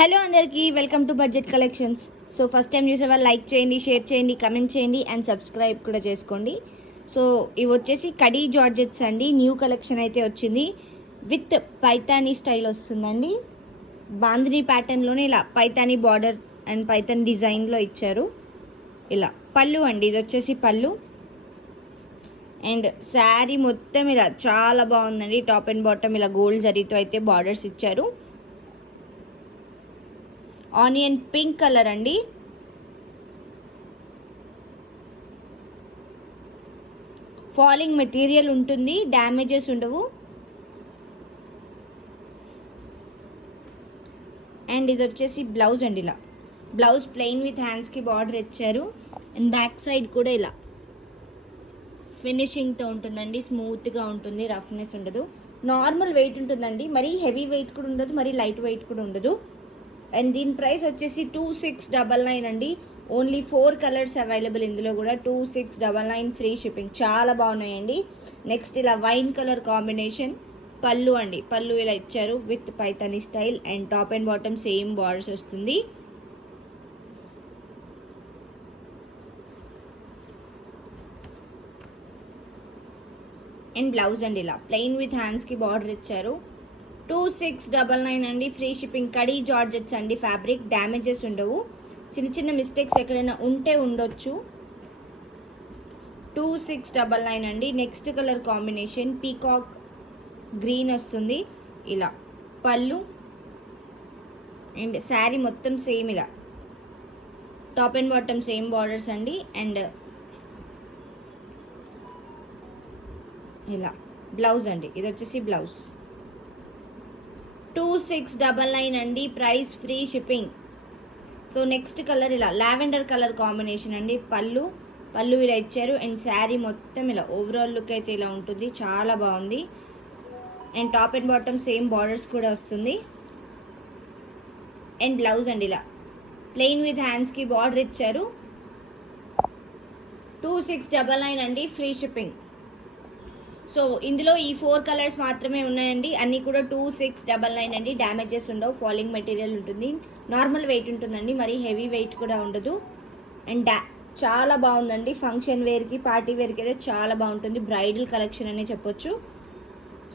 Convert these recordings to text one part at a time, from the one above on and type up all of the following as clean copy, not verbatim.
Hello అందరికీ, welcome to budget collections. So first time చూసే వాళ్ళు లైక్ చేయండి, షేర్ చేయండి, కమెంట్ చేయండి అండ్ సబ్స్క్రైబ్ కూడా చేసుకోండి. సో ఇవి వచ్చేసి కడీ జార్జెట్స్ అండి. న్యూ కలెక్షన్ అయితే వచ్చింది. విత్ పైతానీ స్టైల్ వస్తుందండి. బాందినీ ప్యాటర్న్లోనే ఇలా పైతానీ బార్డర్ అండ్ పైతానీ డిజైన్లో ఇచ్చారు. ఇలా పళ్ళు అండి, ఇది వచ్చేసి పళ్ళు. అండ్ శారీ మొత్తం ఇలా చాలా బాగుందండి. టాప్ అండ్ బాటమ్ ఇలా గోల్డ్ జరీతో అయితే బార్డర్స్ ఇచ్చారు. ఆనియన్ పింక్ కలర్ అండి. ఫాలింగ్ మెటీరియల్ ఉంటుంది, డ్యామేజెస్ ఉండవు. అండ్ ఇది వచ్చేసి బ్లౌజ్ అండి. ఇలా బ్లౌజ్ ప్లెయిన్ విత్ హ్యాండ్స్కి బార్డర్ ఇచ్చారు. అండ్ బ్యాక్ సైడ్ కూడా ఇలా ఫినిషింగ్తో ఉంటుందండి. స్మూత్గా ఉంటుంది, రఫ్నెస్ ఉండదు. నార్మల్ వెయిట్ ఉంటుందండి, మరీ హెవీ వెయిట్ కూడా ఉండదు, మరీ లైట్ వెయిట్ కూడా ఉండదు. అండ్ దీని ప్రైస్ వచ్చేసి 2699 అండి. ఓన్లీ 4 కలర్స్ అవైలబుల్ ఇందులో కూడా. 2699 ఫ్రీ షిప్పింగ్. చాలా బాగున్నాయండి. నెక్స్ట్ ఇలా వైన్ కలర్ కాంబినేషన్ పళ్ళు అండి. పళ్ళు ఇలా ఇచ్చారు with Paithani style. And top and bottom same borders వస్తుంది. అండ్ బ్లౌజ్ అండి ఇలా ప్లెయిన్ విత్ హ్యాండ్స్కి బార్డర్ ఇచ్చారు. 2699 అండి. Free shipping. కడీ జార్జెట్స్ అండి. ఫ్యాబ్రిక్ డ్యామేజెస్ ఉండవు. చిన్న చిన్న మిస్టేక్స్ ఎక్కడైనా ఉంటే ఉండొచ్చు. 2699 అండి. Next colour combination peacock green వస్తుంది. ఇలా పళ్ళు అండ్ శారీ మొత్తం సేమ్ ఇలా top and bottom same borders అండి. అండ్ ఇలా బ్లౌజ్ అండి, ఇది వచ్చేసి బ్లౌజ్. 2699 అండి. Price free shipping. So next colour ఇలా లావెండర్ కలర్ కాంబినేషన్ అండి. పళ్ళు ఇలా ఇచ్చారు. అండ్ శారీ మొత్తం ఇలా ఓవరాల్ లుక్ అయితే ఇలా ఉంటుంది. చాలా బాగుంది. And top and bottom same borders కూడా వస్తుంది. అండ్ బ్లౌజ్ అండి ఇలా ప్లెయిన్ విత్ హ్యాండ్స్కి బార్డర్ ఇచ్చారు. 2699 అండి. Free shipping. సో ఇందులో ఈ 4 కలర్స్ మాత్రమే ఉన్నాయండి. అన్నీ కూడా 2699 అండి. డ్యామేజెస్ ఉండవు, ఫాలింగ్ మెటీరియల్ ఉంటుంది, నార్మల్ వెయిట్ ఉంటుందండి, మరి హెవీ వెయిట్ కూడా ఉండదు. అండ్ చాలా బాగుందండి. ఫంక్షన్ వేర్కి, పార్టీ వేర్కి అయితే చాలా బాగుంటుంది. బ్రైడల్ కలెక్షన్ అనే చెప్పొచ్చు.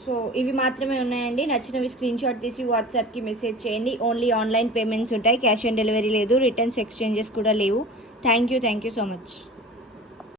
సో ఇవి మాత్రమే ఉన్నాయండి. నచ్చినవి స్క్రీన్ షాట్ తీసి వాట్సాప్కి మెసేజ్ చేయండి. ఓన్లీ ఆన్లైన్ పేమెంట్స్ ఉంటాయి, క్యాష్ ఆన్ డెలివరీ లేదు, రిటర్న్స్ ఎక్స్చేంజెస్ కూడా లేవు. Thank you so much.